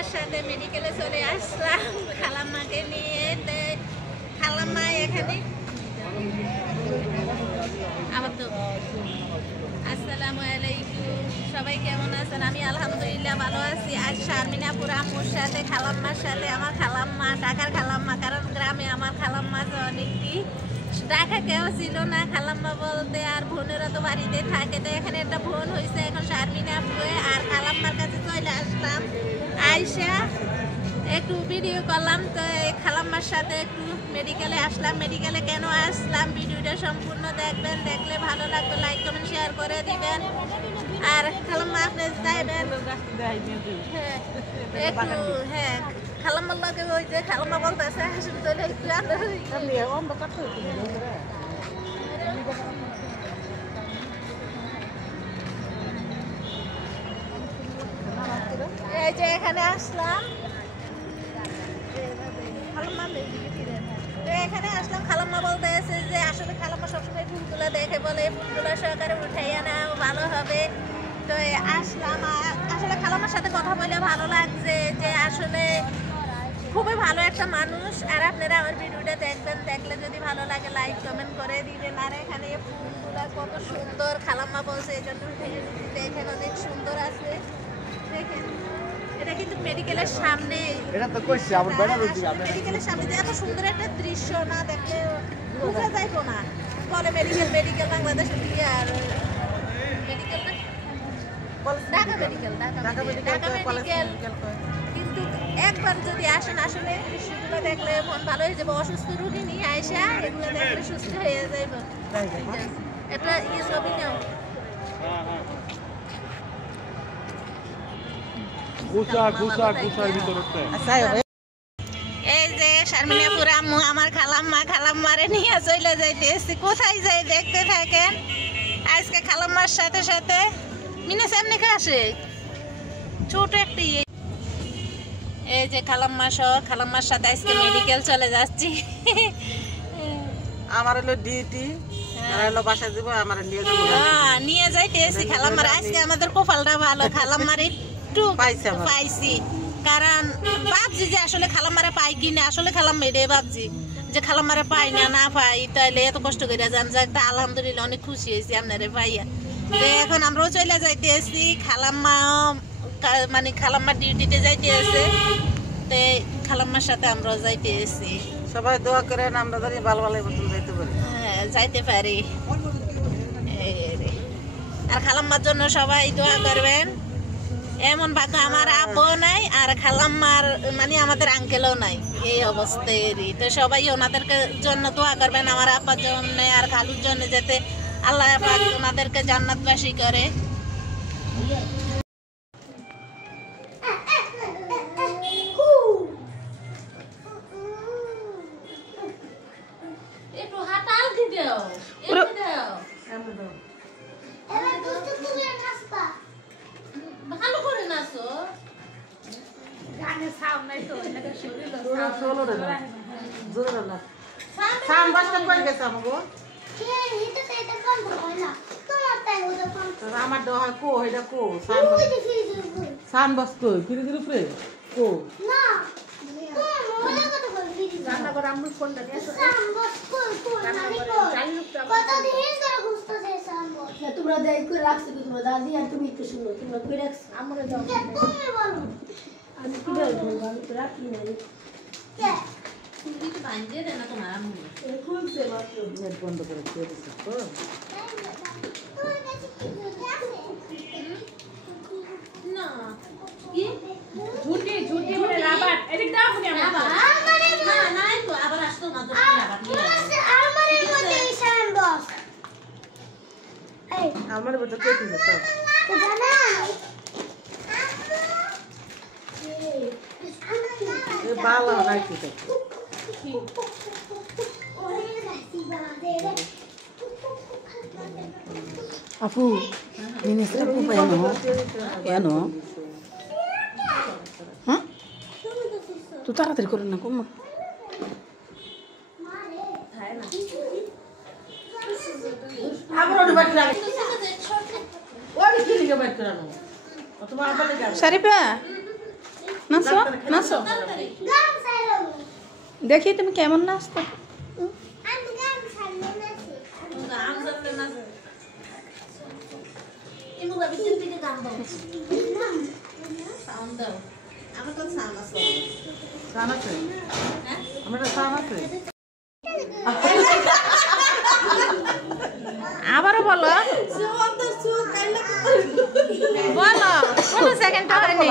খালাম্মার সাথে মেডিকেলে চলে আসলাম খালাম্মাকে নিয়ে। খালাম্মা এখানে আমার তো আসসালামু আলাইকুম, সবাই কেমন আছেন? আমি আলহামদুলিল্লাহ ভালো আছি। আজ শারমিনাপুর আম্মুর সাথে খালাম্মার সাথে, আমার খালাম্মা ঢাকার খালাম্মা, কারণ গ্রামে আমার খালাম্মা অনেকটি, ঢাকা কেউ ছিল না খালাম্মা বলতে, আর বোনেরা তো বাড়িতে থাকে। তো এখানে একটা বোন হয়েছে এখন শারমিনাপুরে, আর খালাম্মার কাছে চলে আসলাম। আয়শা একটু ভিডিও করলাম, তো খালাম্মার সাথে একটু মেডিকেলে আসলাম। মেডিকেলে কেন আসলাম ভিডিওটা সম্পূর্ণ দেখবেন, দেখলে ভালো লাগবে, লাইক কমেন্ট শেয়ার করে দিবেন। আর খালাম্মা আপনি যাইবেন একটু, হ্যাঁ খালাম্মার লগে ওই যে খালাম্মা বলতেছে হাসিম চলে একটু এই যে এখানে আসলাম, এখানে আসলাম। খালাম্মা বলতে আছে যে আসলে খালাম্মা সবসময় ফুলগুলো দেখে বলে ফুলগুলো সহকারে উঠাইয়া নাও ভালো হবে। তো আসলাম, আসলে খালাম্মার সাথে কথা বলে ভালো লাগছে, যে আসলে খুবই ভালো একটা মানুষ। আর আপনারা আমার ভিডিওটা দেখবেন, দেখলে যদি ভালো লাগে লাইক কমেন্ট করে দিবেন। আর এখানে ফুলগুলো কত সুন্দর, খালাম্মা বলছে এই জন্য দেখেন অনেক সুন্দর আছে। দেখেন এটা কিন্তু মেডিকেলের সামনে, এটা তো কইছি আমার বেড়া রইছি, মেডিকেলের সামনে যে এত সুন্দর একটা দৃশ্য না দেখলে বোঝা যাইতো না। বলে মেডিকেল বাংলাদেশ আর মেডিকেল না, ঢাকা মেডিকেল কিন্তু একবার যদি আসেন আসলে দৃশ্যগুলো দেখলে মন ভালো হয়ে যাবে। অসুস্থ রোগী নিয়ে আইসা এগুলো দেখলে সুস্থ হয়ে যাইব। এটা ইয়ে ছবি নাও, এই যে শারমিনাপুর আম্মু আমার খালাম্মারে নিয়ে চলে যাইতেছি। কোথায় যাই দেখতে থাকেন। আজকে খালাম্মার সাথে সাথে মিনা সামনে আসে ছোট একটি, এই যে খালাম্মা সহ খালাম্মার সাথে আজকে মেডিকেল চলে যাচ্ছি। আমার হলো ডিউটি, আর হলো বাসায় যাব, আমার নিয়ে যাইতেছি খালাম্মার। আজকে আমাদের কপালটা ভালো, খালাম্মার একটু পাইছি, কারণ ভাবছি যে আসলে খালাম্মারে পাই কিনা, আসলে খালাম্মা এটাই ভাবছি যে খালাম্মারে পাই না পাই, তাইলে এত কষ্ট করে যান যাক। তা আলহামদুলিল্লাহ অনেক খুশি হয়েছি আপনারে পাইয়া। তো এখন আমরাও চলে যাইতেছি, খালাম্মা মানে খালাম্মার ডিউটিতে যাইতেছে, তো খালাম্মার সাথে আমরাও যাইতেছি। সবাই দোয়া করেন আমরা জানি ভালো ভালো মতন যাইতে পারি। হ্যাঁ যাইতে পারি। আর খালাম্মার জন্য সবাই দোয়া করবেন। এমন ভাগ্য আমার আব্বু নাই আর খালাম্মার মানে আমাদের আঙ্কেলও নাই, এই অবস্থায়। তো সবাই ওনাদেরকে জন্য দোয়া করবেন, আমার আব্বার জন্য আর খালুর জন্য, যাতে আল্লাহ পাক ওনাদেরকে জান্নাতবাসী করে। একটু হাতাল দি দাও, একটু দাও, ভালো করে নাচো। গানের সাউন্ড নাই তো, এটা শরীর সোলো রে না জোরে না সাউন্ড বাসটা কই গেছে আমগো কে এটা তো এটা কোন হয় না তোমার তাই ওটা কোন আমার দোয়া কো এটা কো সাউন্ড বাস কই ফ্রিজের উপরে কো না ওটা কত বলবি রান্না করে আমরু কোনটা নিয়ে আসো সাউন্ড বাস কো নানি কো কত দিন ধরে খুঁজতে যাই সাউন্ড বাস না তোমরা দেই করে রাখছো তোমরা দাদি আর তুমি একটু শুনো, তোমরা কই রাখছো আমরা দাও তুমি বলো আমি কি বলবো আমি তো রাখি না কে তুমি তো বাঁধে দেন না তোমার আম্মু এই খুলছে মাত্র নেট বন্ধ করে দিয়ে দিছো তো তোর কাছে কি আছে না কি ঝুটি বলে রাবার এদিক দাও তুমি আমার না না তো আবার আসতো না তো রাবার নিয়ে আমারে মধ্যে ঈশান বস এই আমার বড় কে দিল তো জানা এ বালা নাই তো আপু মিনিস্টার আপু কেন হ্যাঁ তুই তাড়াতাড়ি করে না কম শরীফা নাচো নাচো দেখি তুমি কেমন নাচতো আবারও বলো বলো কোনো সেকেন্ড হয়নি কি